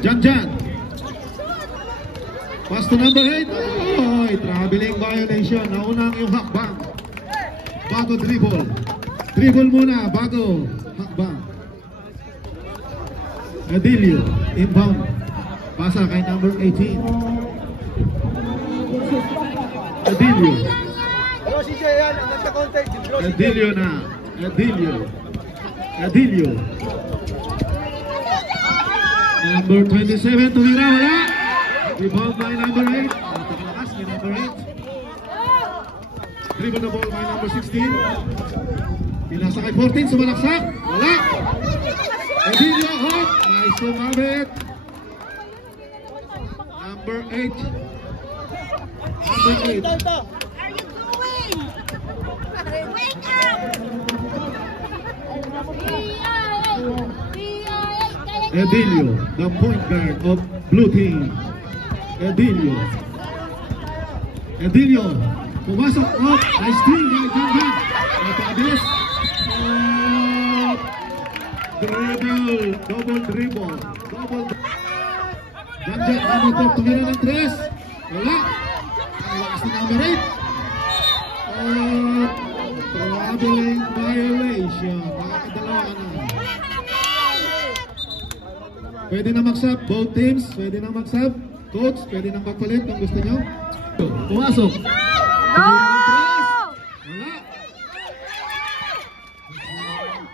Jan. Pass to number 8. Oy, traveling violation. Nauna yung hakbang. Bago dribble. Dribble muna, bago hakbang. Adilio, inbound. Pasa kay number 18. Adilio. Adilio na. Adilio. Number 27, tumira, wala. Rebound by number 8. Napakalakas ni number 8. Dribble the ball by number 16. Pinasa kay 14, sumalaksak. Wala. Adilio, hop. May sumabit. Number 8. Number 8. What are you doing? Wake up! Adilio, the point guard of blue team. Adilio, pumasok. Oh, nice three. Jan. Napakabilis. Double dribble. Jan, number 4, tumira ng 3. Wala. Ang lakas na number 8. Traveling violation. Nakakadalawa na. Pwede na mag-sub, both teams. Pwede na mag-sub. Coach, pwede na magpalit kung gusto nyo. Pumasok. Wala.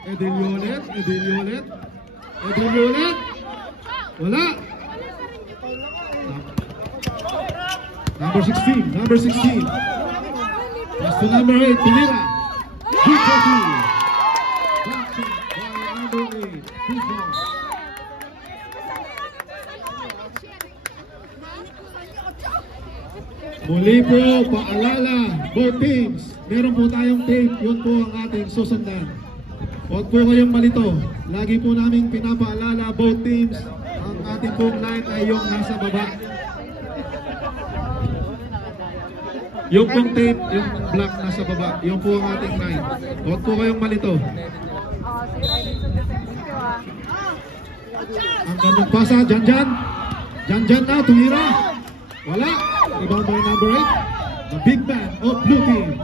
Adilio ulit. Wala. Number 16. Pass to number 8, tumira. Good for 2. Back shot by number 8. Good ball. Muli po, paalala, both teams, meron po tayong tape, yun po ang ating susundan. Huwag po kayong malito. Lagi po namin pinapaalala, both teams, ang ating pong line ay yung nasa baba. Yung pong tape, yung black nasa baba, yun po ang ating line. Huwag po kayong malito. Ang gandang pasa, Jan na, tumira. Wala. Rebound by number 8. The big man of blue team.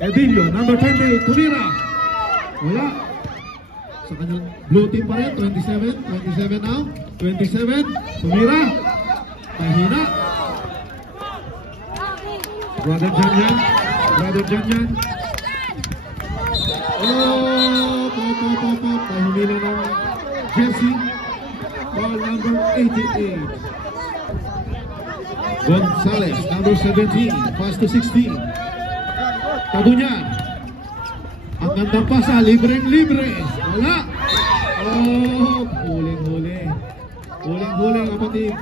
Adilio, number 20, tumira. Wala. Sa kanyang blue team pa rin, 27 now. 27, tumira. Mahina. Brother Jan yan. Oh, pop. Pahumila ng jersey. Ball number 88. Gonzalez, number 17. Pass to 16. Kabunyan. Ang gandang pasa, libre. Wala. Oh, huling-huli kapatid.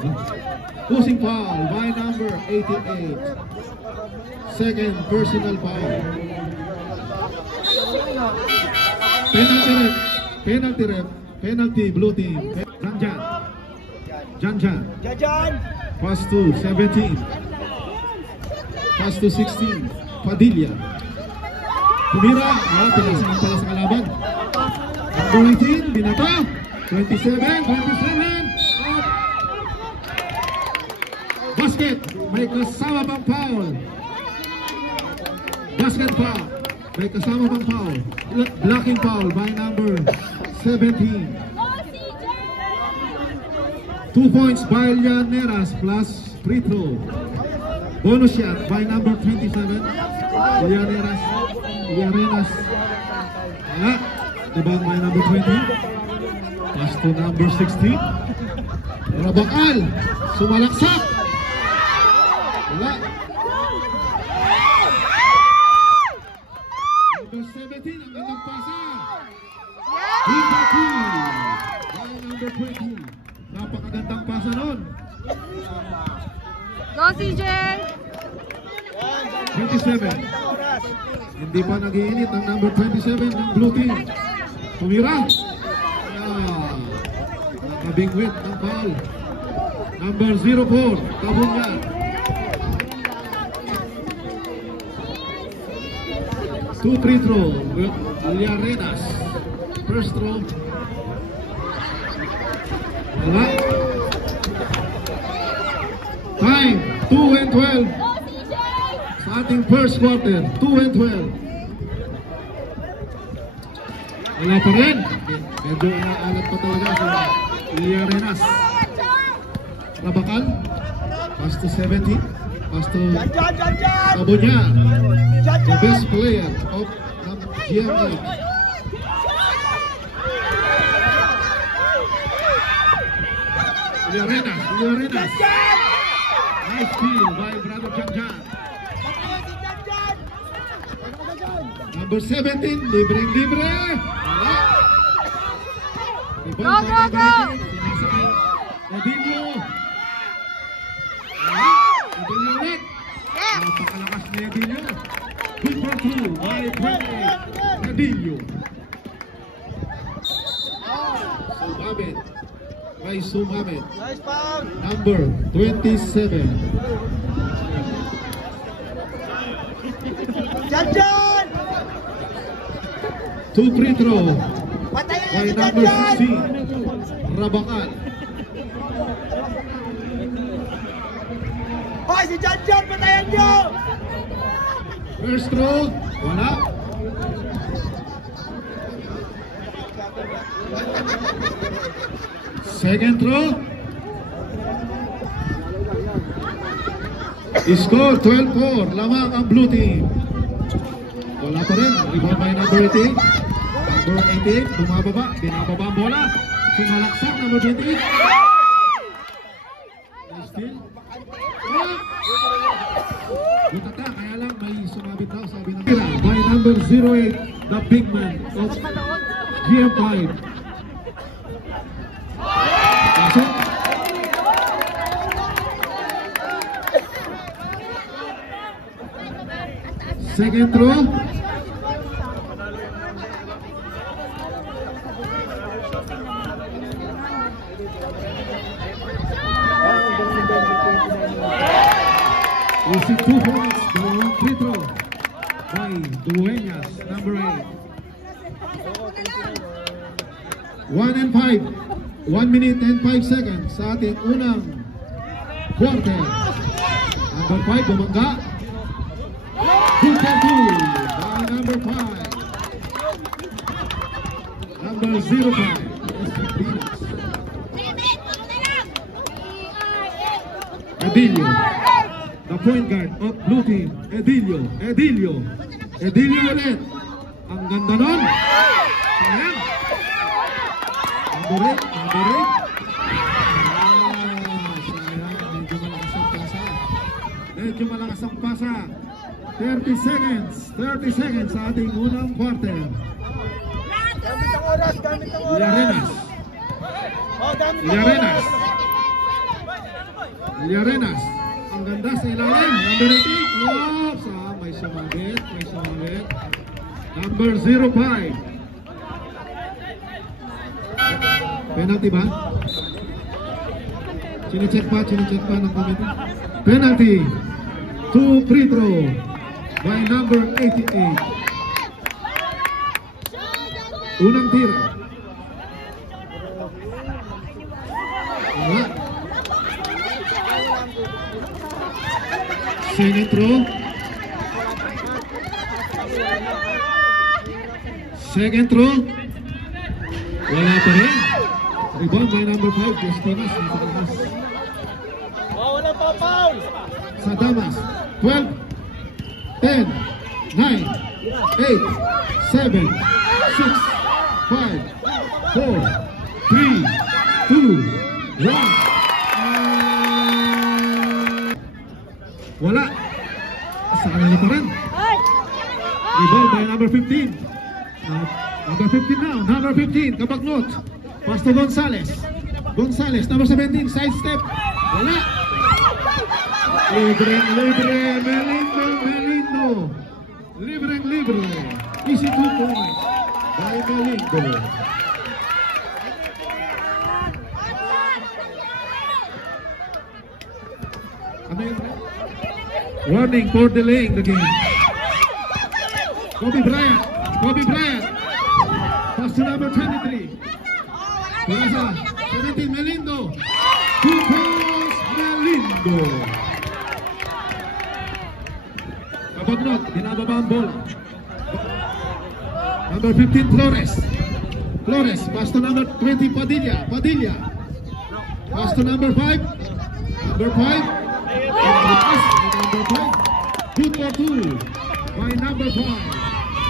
Pushing foul by number 88. Second personal foul. Penalty blue team. Jan. Pass to 17. Pass to 16. Padilla. Tumira. Pinasahan pala sa kalaban. Number 18. Binata. 27. Basket. May kasama pang foul. Basket foul. May kasama pang foul. Blocking foul by number 17. 2 points by Llaneras plus free throw. Bonus shot by number 27. Llaneras. Wala. Rebound by number 20. Pass to number 16. Rabakal. Sumalaksak. Wala. Number 17. Ang gandang pasa. Hipati. By number 20. Napakagandang pasa nun. Go CJ! 27. Hindi pa nag-iinit ang number 27 ng blue team. Tumira. Nakabingwit ng foul. Number 04. Kabunyan. Two free throw. Llaneras. First throw. Wala. Time, 2 and 12. Sa ating first quarter, 2 and 12. Wala pa rin. Medyo inaalat pa talaga si Arenas. Rabakan. Pass to 70. Pass to Abunya. The best player of GMA. Arenas. Nice steal by Brother Janjan. Number 17, libre. Wala. Go! Edilio. Wala. Edilio ulit. Napakalakas ni Edilio. Good for two by 28, Edilio. Sumabit. By Sumabit. Nice foul. Number 27. Janjan! 2 free throw Patayin by si number Janjan! 16, Rabakan. Hoy, si Janjan, patayin nyo! First throw, wala. Second throw. Score 12-4. Lamang ang blue team. Wala pa rin. Rebound by number 18. Number 18. Bumababa. Binababa ang bola. Sumalaksak number 28. Still. Butata. Kaya lang may sumabit daw. Sabi ng tira. By number 08. The big man of GM5. Pasok. Second throw. Using 2 points, dalawang free throw by Dueñas, number 8. 1 and 5. 1 minute and 5 seconds sa ating unang quarter. Number 5, bumangga. Good for two by number 5. Number 05. Edilio, the point guard of blue team. Edilio ulit. Ang ganda nun. Sayang. Number 8. Sayang, medyo malakas ang pasa. 30 seconds sa ating unang quarter. Gamit ang oras. Arenas. Ang ganda sa ilalim. Number 18. May sumabit. Number 05. Penalty ba? Chinecheck pa ng committee. Penalty. 2 free throw by number 88. Unang tira. Wala. Second throw. Wala pa rin. Rebound by number 5, Justinas. Wala pa foul. Sa Damas. 12, 10, 9, 8, 7, 6, 5, 4, 3, 2, 1. Wala. Sa kanila pa rin. Rebound by number 15. Number 15 now. Number 15, Kabagnot. Pass to Gonzales. Number 17, side step. Wala. Libre. Melindo. Libre. Easy 2 points by Melindo. Warning for delaying the game. Kobe Bryant. Pass to number 23. Pirasa. 17, Melindo. 2 points, Melindo. Kabagnot, binababa ang bola. Number 15, Flores. Flores, pass to number 20, Padilla. Padilla. Pass to number 5. Number 5. Number 5. Good for 2 by number 5.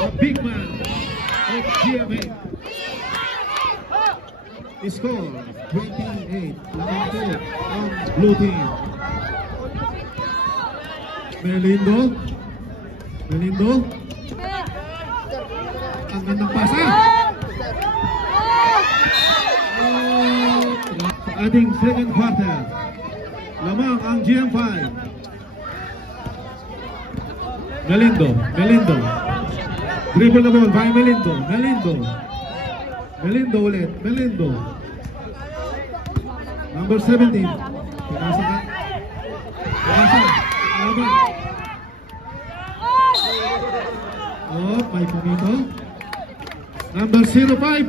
The big man of GMA. Score 28. Lamang po ang blue team. Melindo. Melindo. Ang gandang pasa. Sa ating second quarter. Lamang ang GM5. Melindo. Melindo. Dribble the ball by Melindo. Melindo. Melindo ulit. Melindo. Number 17. Pinasa ka. Pinasa. Laban. Oh, may pumito. Number 05.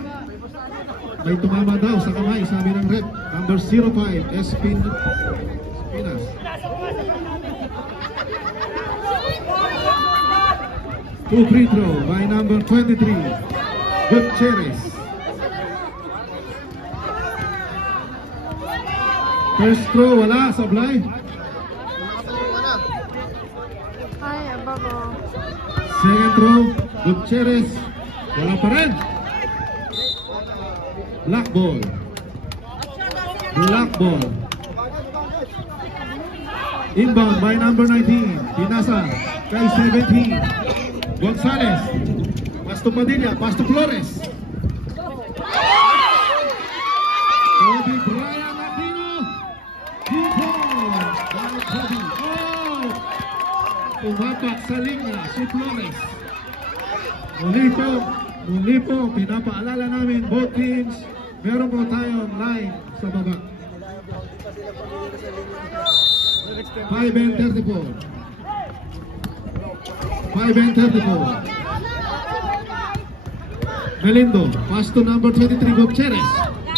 May tumama daw sa kamay, sabi ng rep. Number 05. Espinas. Two free throw by number 23. Gutierrez. First throw, wala, sablay. Ay, ababo. Second throw, Gutierrez. Wala pa rin. Black ball. Black ball. Inbound by number 19. Pinasa kay 17. Gonzalez. Pass to Padilla. Pass to Flores. Kobe Bryant Aquino. 2 points by Kobe. Oh! Tumapak sa linya si Flores. Muli po, pinapaalala namin both teams, meron po tayong line sa baba. 5 and 34. 5 and 34. Melindo, pass to number 23, Gutierrez.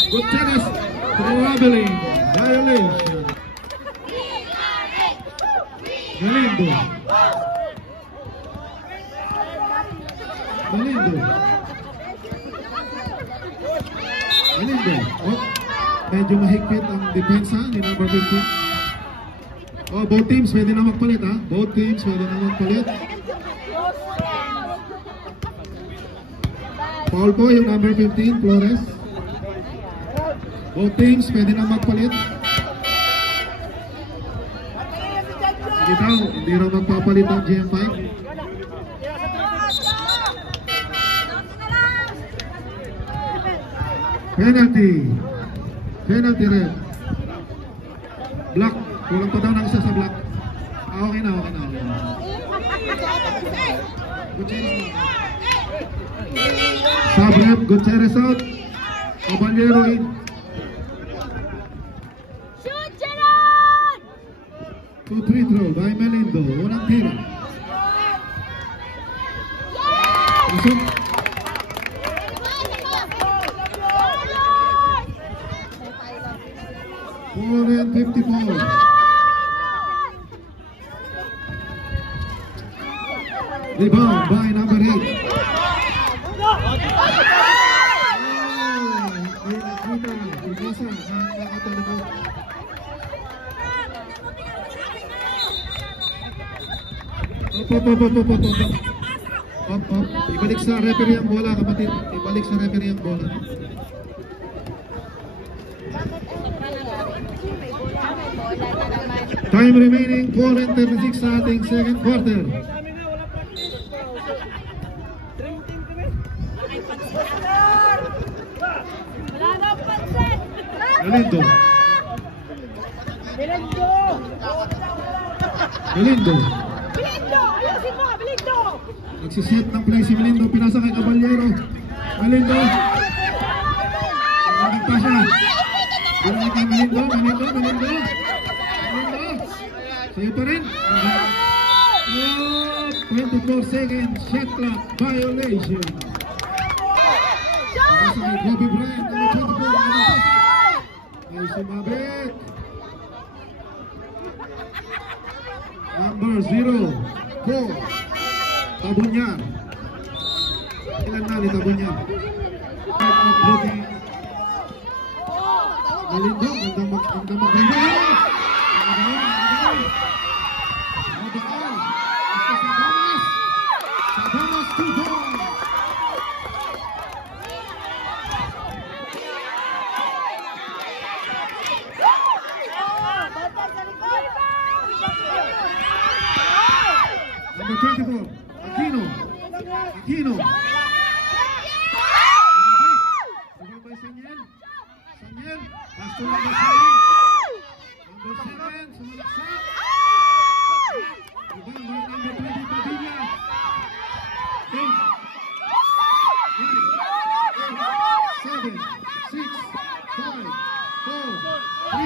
Gutierrez, traveling, violation. Melindo. Melindo. Melindo. Oh, medyo mahigpit ang depensa ni number 15. Oh, both teams pwede na magpalit, ha? Both teams pwede na magpalit. Foul po yung number 15, Flores. Both teams pwede na magpalit. Sige daw, hindi raw magpapalit ang GM5. Penalty. Penalty red. Black. Kulang pa daw ng isa sa black. Okay na, okay na. Sub-rep, Gutierrez out. Caballero in. Shoot, Gerard! 2 free throw by Melindo. Unang tira. Pasok. 4 and 54. Rebound by number 8. Ibalik sa referee ang bola, kapatid. Ibalik sa referee ang bola. Time remaining 4 and 36 sa ating second quarter. Melindo. Melindo! Melindo. Melindo! Ayusin mo! Melindo! Nagsiset ng play si Melindo. Pinasa kay Caballero. Melindo. Nagpa siya. Pinasa kay Melindo. Melindo. Melindo. Sa'yo pa rin. 24 seconds. Shot clock violation. Pinasa kay Kobe Bryant. 24. Ay sumabit. Number 04. Tabunyan. Ilan na ni Tabunyan? Galindo, ganda mag-ganda. Thomas 2-4. Number 24, Aquino. Aquino. Number Sanyel. Sanyel. Pasto number 7. Number 7, sumalaksak. Number 20, Padilla. 8, 9, 7, 6, 5, 4, 3,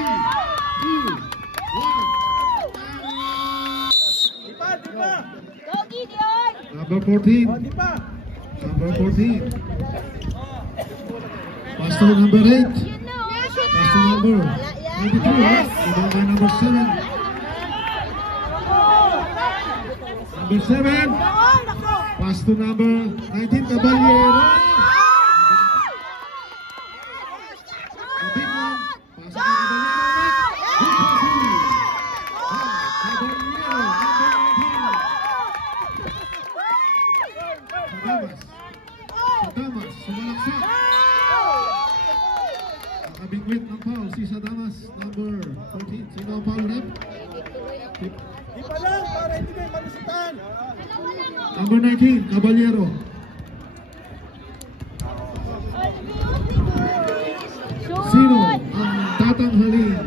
2, 1. Go, Gideon! Number 14. Oh, di pa. Number 14. Pasto number 8. Pasto number 92. By number 7. Number 7. Pasto number 19. Caballero. The big one. Pasto kay Caballero. Sadamas, sumalaksak. Nakabigwit ng foul si Sadamas, number 14. Sino ang foul rep? Di pa lang, para hindi kayo malusutan. Number 19, Caballero. Sino ang tatanghalin?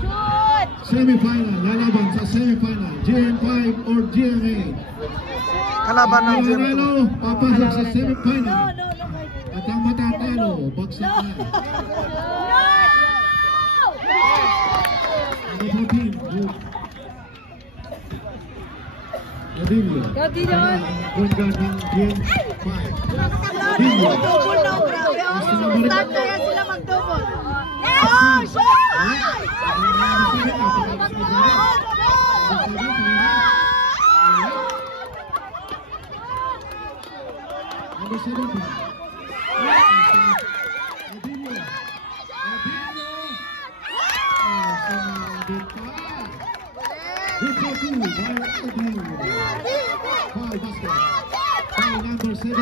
Shoot! Semifinal, lalaban sa semifinal, GM5 or GMA. Kalaban ng Manalo, papasok sa semifinal. No. At ang matatalo, bagsak na. Number 14, good. Adilio. Gideon! Point guard ng GM5. Adilio. Double na, grabe. Start na yan sila mag-double. Oh, shoot! Number 17. Adilio. Sumabit pa. Good for two by Adilio. Foul basket. Foul number 17.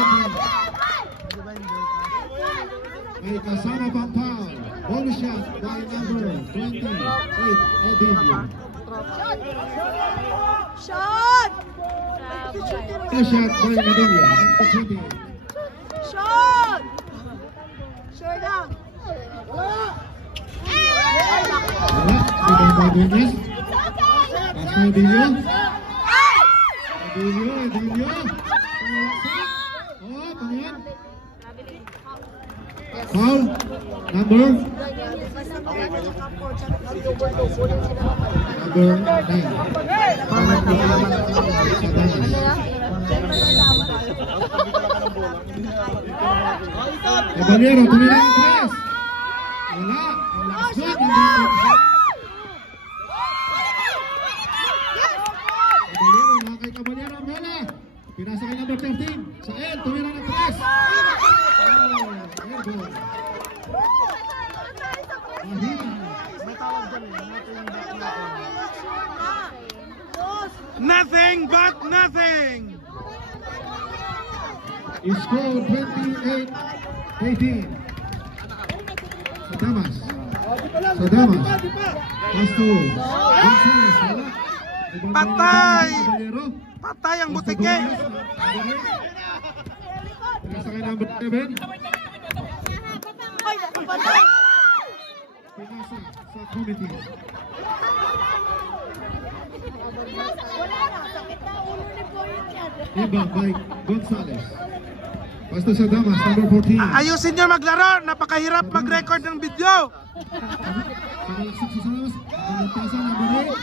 May kasama pang foul. Bonus shot by number 28, Adilio. Shot! Bonus shot by Adilio, number 28. Shot! Sure lang. Wala, sino ang Magunes? Paso Adilio. Adilio. Oh, pangyan. Foul, number? Number 9. Caballero, tumira ng tres. Wala. Shot, Caballero, mga kay Caballero ang bola. Pinasa kay number 13. Sa Ed, tumira ng tres. Airball. Nothing but nothing. Score 28-18. Sadamas. Pasto. Gonzales, wala. Patay! Caballero. Patay ang butike. Pinasa kay number 7. Ay, napapatay! Pinasa sa committee. Ibang by Gonzales. Pasto sa Damas, number 14. Ayusin nyo maglaro. Napakahirap mag-record ng video. Sumalaksak si Salas. Pagpasa, number 8.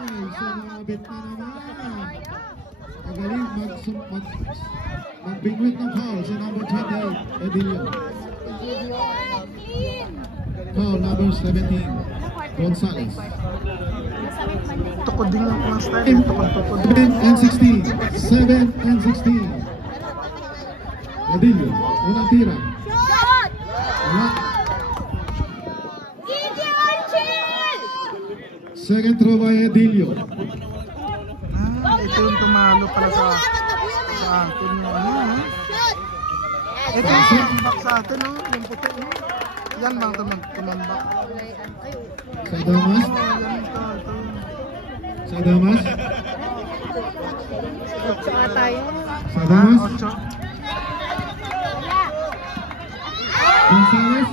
Ay, sumabit na naman. Magaling magbingwit ng foul si number 28, Edilio. Foul number 17, Gonzales. Tukod din yung last time. Tukod. 7 and 16. 7 and 16. Edilio, unang tira. Shot! Wala. Gigi Archil! Second throw by Edilio. Ito yung tumalo pala sa atin. Shot! Ito yung tumambak sa atin, no? Yung puti, no? Yan bang tumambak? Sa Damas. Yan ito. Sa Damas. Saka tayo. Sa Damas. 8. Gonzales.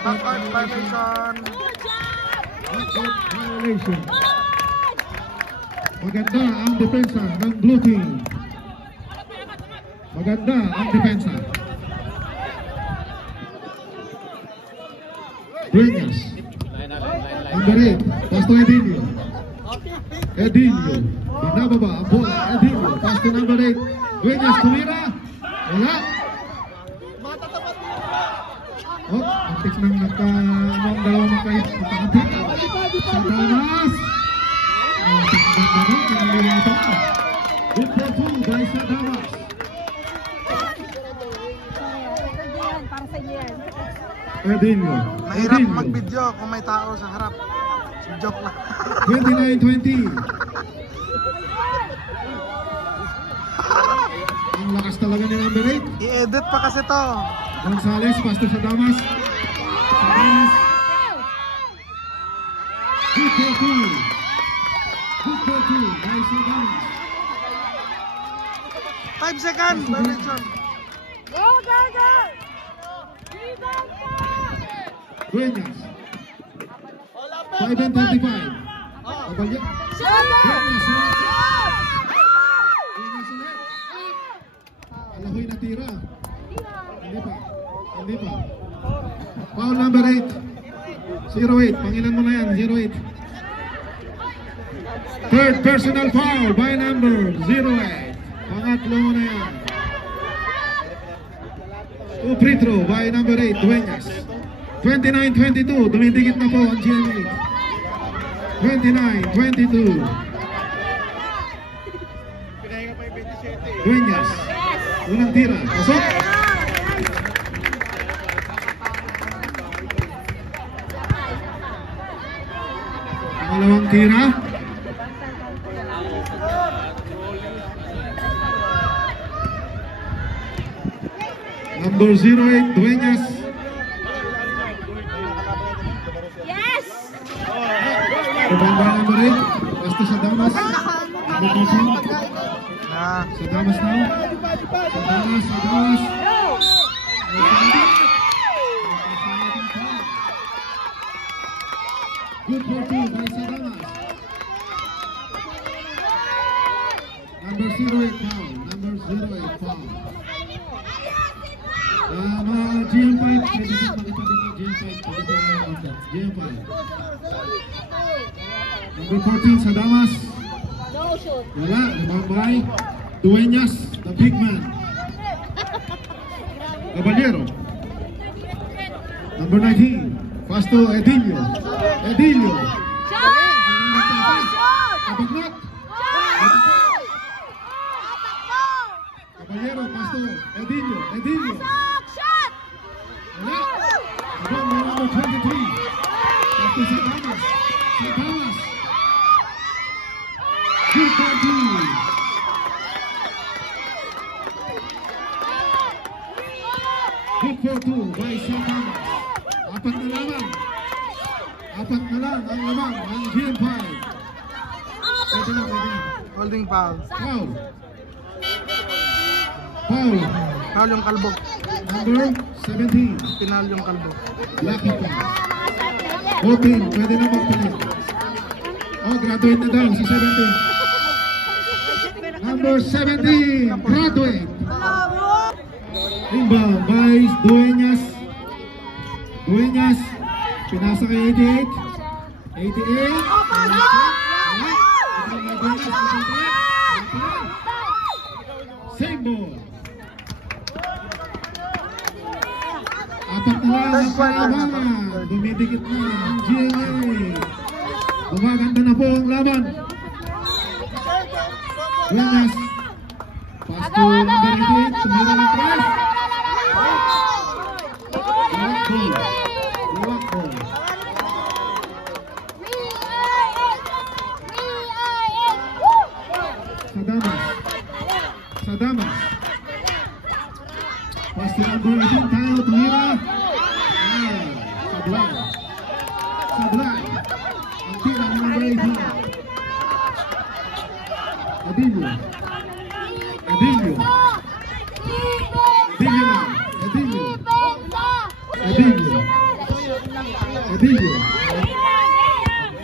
Backward violation. Backward violation. Maganda ang depensa ng blue team. Maganda ang depensa. Dueñas. Number 8. Pass to Edilio. Edilio. Binababa ang bola. Edilio. Pass to number 8. Dueñas tumira. Wala. Oh, antik nang ang dalawang magkakapit. Sa Damas. Good for 2 by sa Damas. Para sa inyo yan. Edilio. Mahirap mag-video kung may tao sa harap. Joke lang. 29-20. Ang lakas talaga ni number 8. I-edit pa kasi to. Gonzales, pass to sa Damas. Sa Damas. Good for 2. Good for 2 by sa Damas. 5 seconds. Violation. Go, go, go! Rebound pa! Dueñas. 5 and 35. Kabalya. Shot! Dueñas. Shot! Dueñas ulit. Alahoy na tira. Hindi pa. Foul number 8. 08. Pangilan mo na yan. 08. Third personal foul by number 08. Pangatlo mo na yan. 2 free throw by number 8. Dueñas. 29-22. Dumidikit na po ang GMA. 29-22. Dueñas. Unang tira. Pasok. Pangalawang tira. Number 08, Dueñas. Yes! Rebound by number 8. Basta sa Damas. Sa Damas now. Sa Damas. Good for 2 by sa Damas. Number 08 foul. Number 08 foul. Mga GM5, pwede po makita din po GM5. Pwede po makita. GM5. Number 14 sa Damas. No shoot. Wala, nababay. Dueñas, the big man. Caballero. Number 19, pass to Edilio. Edilio. Shot! Shot! Kabagnat. Shot! Caballero, pass to Edilio. Edilio. Pasok! Shot! Wala. Abang may number 23. Pass to sa Damas. Sa Damas. Good for 2. Good for 2 by sa Damas. Apat na lamang. Apat na lang ang lamang ng GM5. Pwede na. Holding foul. Foul. Foul. Foul yung kalbo. Number 17. Pinal yung kalbo. Lucky pa. Voting. Pwede na magpilit. Oh, graduate na daw si 17. Number 17. Graduate. Inbound by Dueñas. Dueñas. Pinasa kay 88. 88. Same ball. Apat na lang ang kalaban. Dumidikit na ang GMA. Gumaganda na po ang laban. Buenas. Pass to number 18. Tumira ng press. Liwak ball. Liwak ball. Sadamas. Pass to number 18. Tayo, tumira. Sablay. Ang tira ng number 18. Adilio na. Adilio.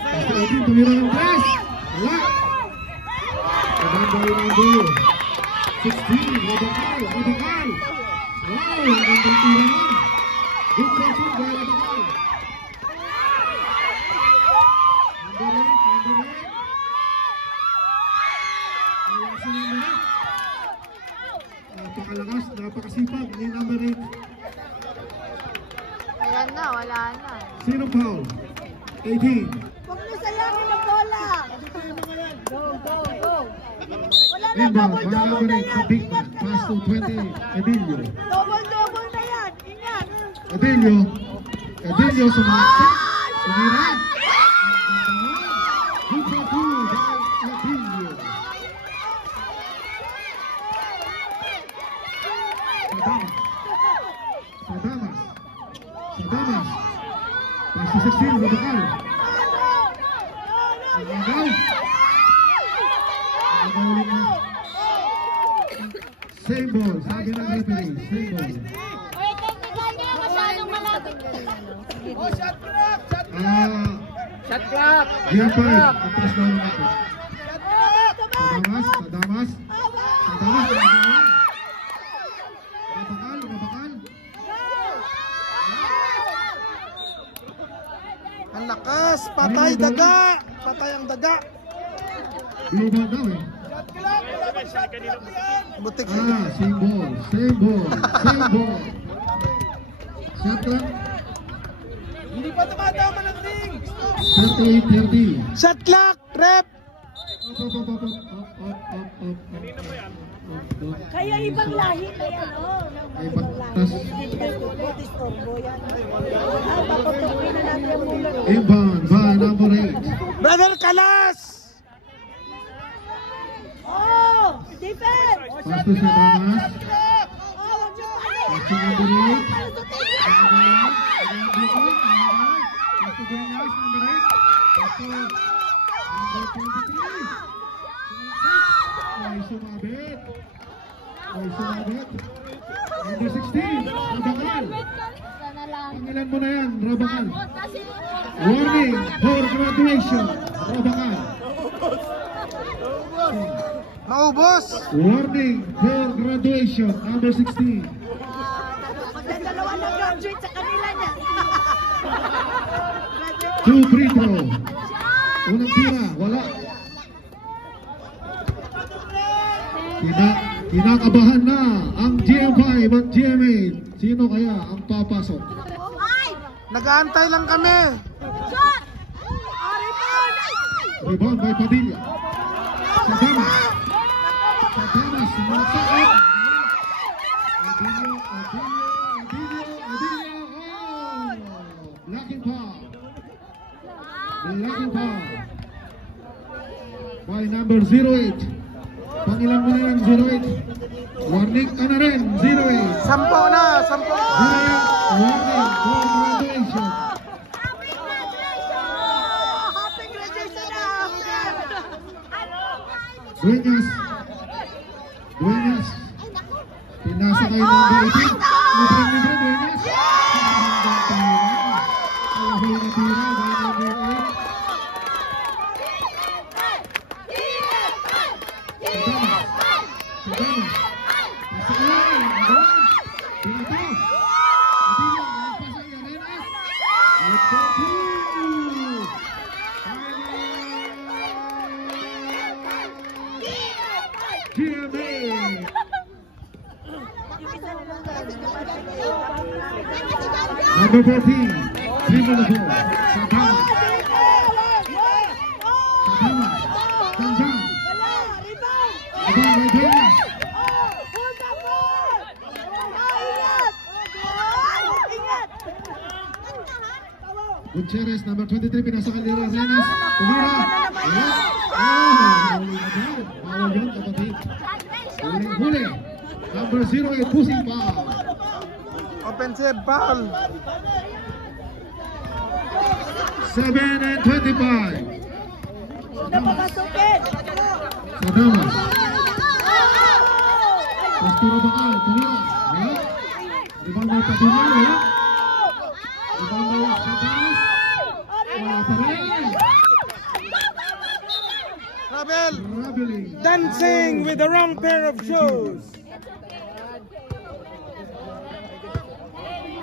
Pass to 18. Tumira ng press. Wala. Kababay ng Adilio. 16, Rabakal. Wow, ang gandang tira nun. Good crossing by Rabakal. Number 8. Ayasin number 8. Napakalakas, napakasipag ni number 8. Ayan na, wala na. Sinong foul? 18. Huwag niyo sayangin ang bola. Go. Wala na, Inbound, by double number na 8 sa yan. Big Ingat Man. kayo. Pass to 20, Adilio. Double na yan. Ingat. Adilio sumakit. Tumira. Good for 2 by Adilio. Sadamas. Pass to 16, Rabakal. Same ball, sabi ng referee, same ball. Oy, technical niya, masyadong malapit. Shot clock! Diyan pa rin, atras daw ng ato. Sadamas. Rabakal. Ang lakas, patay ang daga. Blue ball daw eh. Butik Same ball. Shot clock. Hindi pa tumatama ng ring! 38-30. Shot clock, rep. Kaya ibang lahi na yan, Ay, batas. Disturbo yan. Paputukin na natin yung mula. Inbound by number 8. Brother Kalas. Oh! Defense! Pass to Sadamas. Oh, wag niyo pa rin. Pass to number 8. Palututin niyo. Sumabit. Number 16, Rabakal. Sana lang. Pangilan mo na yan, Rabakal. Warning for graduation, Rabakal. Maubos. Warning for graduation, number 16. Magdadalawa na graduate sa kanila niya. 2 free throw. Unang tira, wala. Kinakabahan na ang GM5 at GM8. Sino kaya ang papasok? Nag-aantay lang kami. Shot! Rebound by Padilla. Sadamas. Sumasakot. Adilio. Oh! Blocking foul. By number 08. Pangilan mo na yan, 08. Warning ka na rin, 08. Sampo na. 08, warning for graduation. Happy graduation na! Dueñas. Pinasa kayo ng 18. Libre, Dueñas. Huli na tira by number 8. Sadamas. Number 14, dribble the ball. Sadama. Sadama. Janjan. Abang by Duenas. Gutierrez, number 23, pinasa kay Renas. Tumira. Wala. Bawal yun, kapatid. Huli. Number 08, pushing foul. Offensive foul. 7 and 25. Sadama. Pasturo Bakal, tumira. Wala. Rebound by Padilla. Wala. Rebound by Satanas. Wala pa rin. Rabel. Traveling. Dancing with the wrong pair of shoes.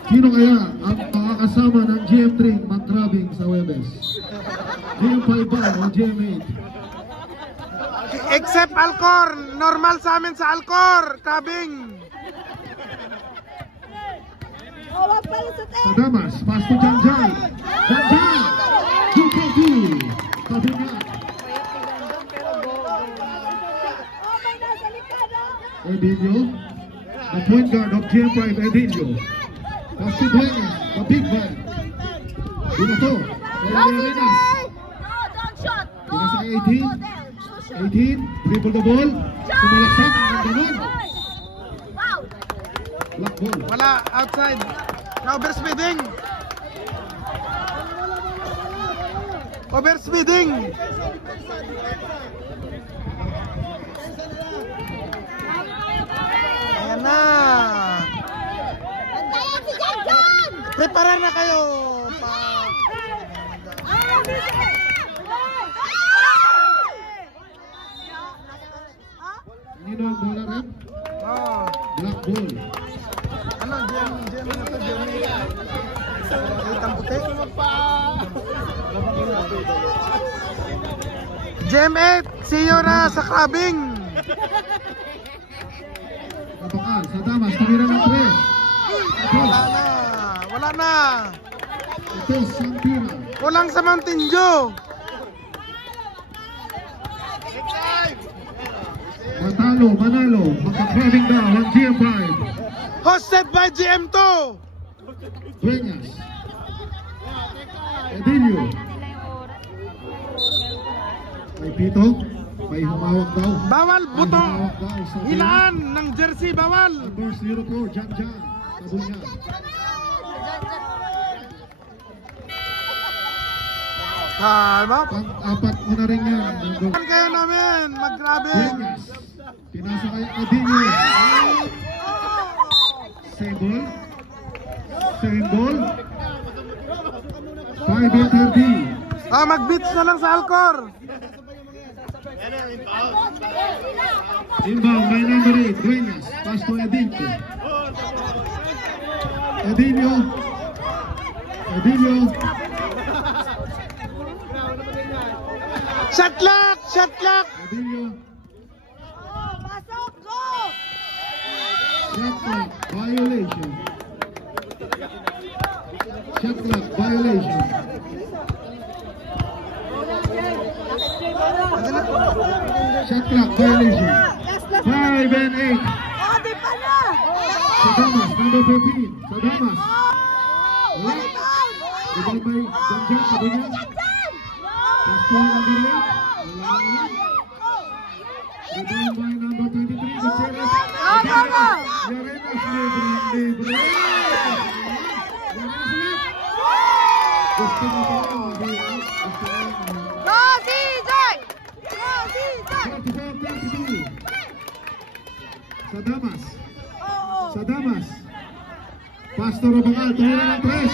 Sino kaya ang makakasama ng GM3 mag-grabbing sa Webes? GM5 ba o GM8? Except Alcor. Normal sa amin sa Alcor. Cabing. Sadamas, pass to Janjan. Janjan! 2-2-2. Tabi niya. Edinho. The point guard of GM5, Edinho. Pass to Duenas, the big man. Binato. Kaya Renas. Pinasa 18, dribble the ball. Sumalaksak ang ganun. Black ball. Wala. Outside. Overspeeding. Overspeeding. Ayan na. Prepare na kayo. Nino ang bola rin? Oh. Black ball. Ano? GM na to? Itang puti? GM8, see you na sa clubbing. Kapakal, Sadamas, tumira ng 3. Wala na. Wala na. Ito, Santira. Kulang sa Mountain Dew. Manalo, magka-crabbing daw ang GM5. Hosted by GM2. Duenas. Edilio. May pito. May humawak daw. Bawal May buto. humawak daw sa Hilaan ng jersey, bawal. Number 04, Janjan. Tabi niya. Kalma. Pang-apat mo na rin yan. Saan kayo namin? Mag-grabbing. Duenas. Pinasa kay Edilio. Same ball. Same ball. 5 and 30. Mag-beats na lang sa Alcor. Inbound by number 8, Duenas. Pass to Edinho. Edinho. Shot clock! Shot clock! Edinho. Pasok, go! Shot clock violation. Shot clock violation. Shot clock violation. 5 and 8. Oh, di pa na! Sadamas, number 15. Sadamas. Wala. Rebound! Rebound by Janjan. Tabi niya. Pass to number 8. Wala. Rebound by number 23. Gutierrez. Go! Yarenas libre. Gusto mo ba? Gusto mo. Go, DJ! Go, DJ! 34-32. Sadamas. Oo. Sadamas. Pastor Bakal, tumira ng 3.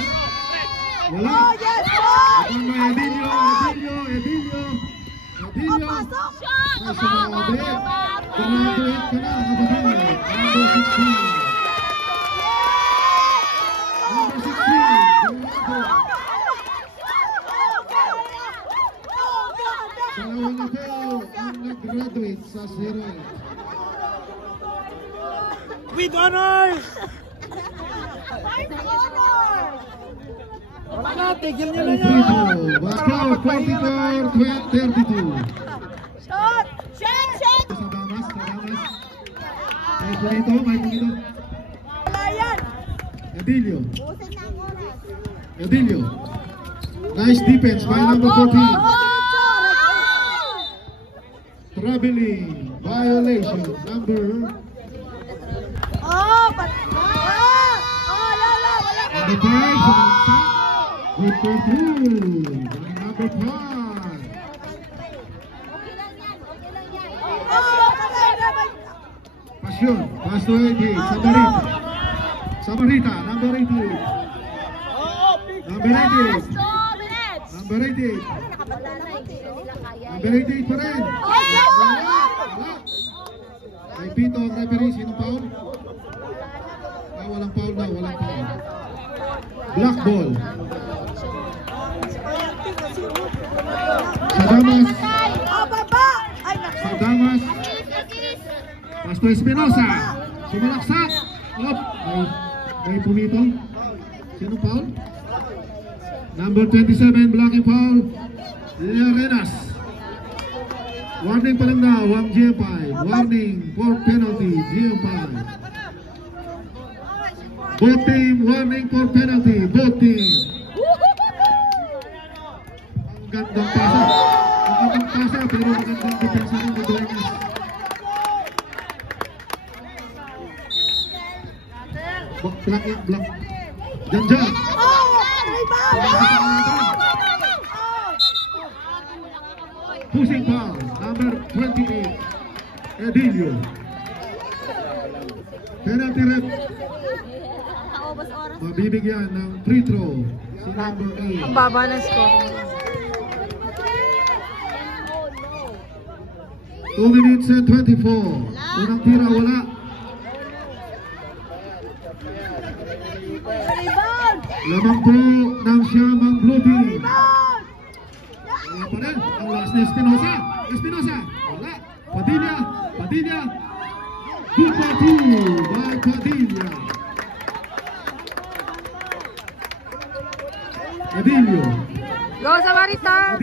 Wala. Oh, yes, boy! Abang may Edilio. Pasok! May sumabi. Graduate ka na, kapatid. Number 16. Dalawa na po ang nag-graduate sa 0. With honors! Wala na, tigil nyo na yan! Score 44-32. Shot! Shot! Shot! Sa Damas. May punito. Wala yan! Edilio. Nice defense by number 14. Traveling violation number Wala! number 5. Good for two by number 5. Pasyon, pass to 88. Samarita, number 88. Number 88. Number 88 pa rin. Wala. May pito ang referee. Sinong foul? Walang foul daw. Black ball. Sa Damas. Pasto Espinosa. Sumalaksak. May pumito. Sinong foul? Number 27, blocking foul. Arenas. Warning pa lang daw ang GM5. Warning for penalty, GM5. Both team, warning for penalty. Both team. Ang gandang pasa. Pero magandang depensa ng Dueñas. Block. Janjan. Pushing foul, number 28, Edilio. Penalty rep. Mabibigyan ng free throw si number 8. Ang baba ng score. 2 minutes and 24. Unang tira, wala. Lamang po ng Siyamang Blue Team. Wala pa rin. Ang last na Espinosa. Wala. Padilla. Good for two by Padilla. Edilio. Go Samarita!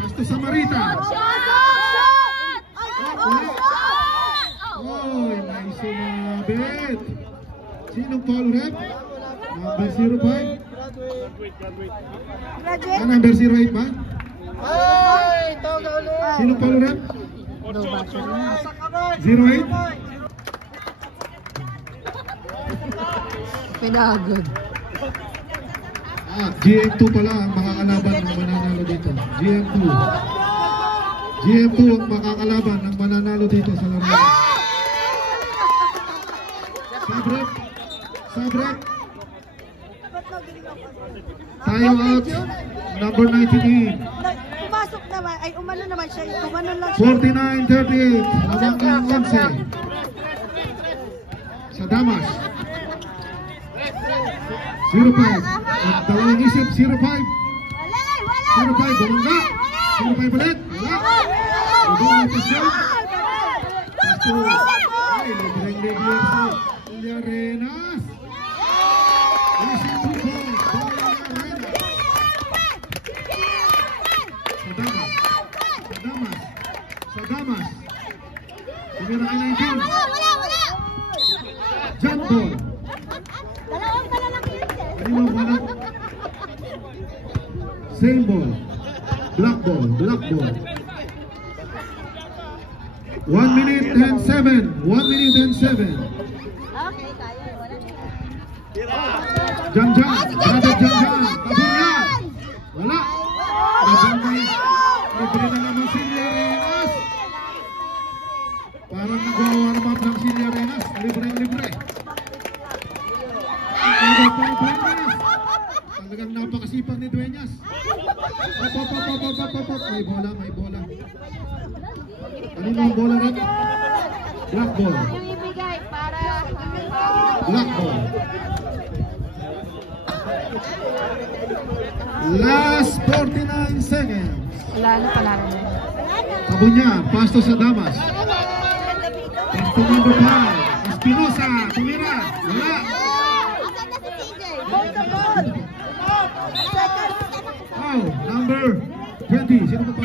Pasto Samarita. Oy, may sumabit. Sinong foul rep? Number 05? Number 08 ba? Sinong foul rep? 08? Pinagod. GM2 pala ang makakalaban ng mananalo dito. GM2 ang makakalaban ng mananalo dito sa laro. Sabrek. Tayo out. Number 19. Pumasok naman, ay umano naman siya. Umano lang 49-38. Lamang ng 11. Sa Damas. 05. At dalawang isip, 05. 05, bumangga. 05 ulit. Wala. Ibang pasyon. Pasto. Ay, libreng-libreng sa Arenas. Isip 2 points. Sa Damas. Tumira kay 19. Jump ball. Same ball. Black ball. 1 minute and 7. Okay, kaya. Wala na. Janjan. Tabunya. Wala. Libre na naman si Arenas. Parang nag-warm up ng si Arenas. Libre. Talagang napakasipag ni Dueñas. May bola. Kanino ang bola rin? Black ball. Last 49 seconds. Wala na pala. Tabunya, pasto sa Damas. to number 5. Espinosa, tumira. Wala. Asan na si CJ? Hold the ball. Second. Foul, number 20. Sino pa pa?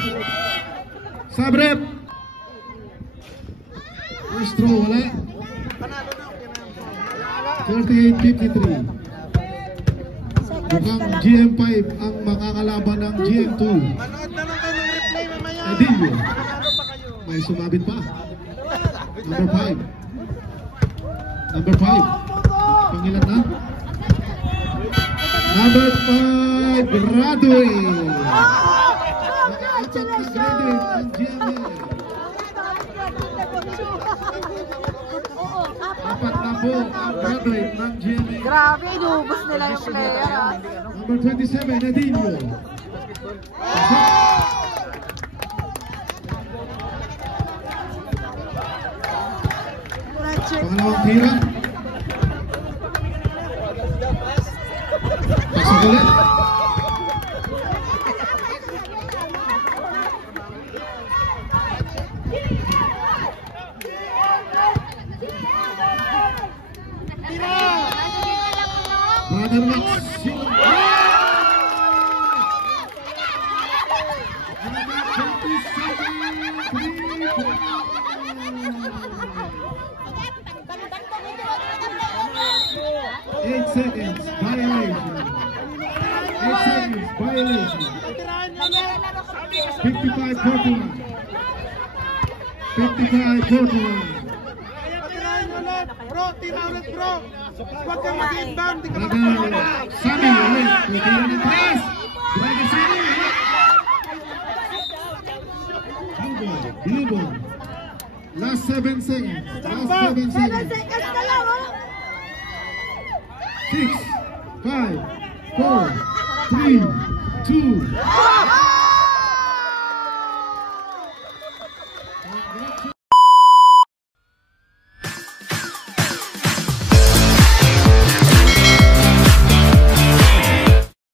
Sabrep. First throw, wala. 38-53. Mukhang GM5 ang makakalaban ng GM2. Manood na lang kayo ng replay mamaya. Edilio. Manalo pa kayo. May sumabit pa. Number 5. Number 5. Pangilan na? Number 5, Bradway. Nakaapat na credit ang GMA. Apat na po ang graduate ng GMA. Grabe, inubos nila yung player. Number 27, Edilio. Pangalawang tira. Pasok ulit. Brother Max. Eight seconds violation. 8 seconds violation. 55-41. 55-41. Patirahin ulit. Bro, tira ulit bro. Huwag kang mag-inbound. Di ka Brother makapagpapala. Sammy ulit. Tutira ng pass. Brother Sammy ulit. Blue ball. Last 7 seconds. Last 7 seconds. Seconds na lang, oh. 6, 5, 4, 3, 2,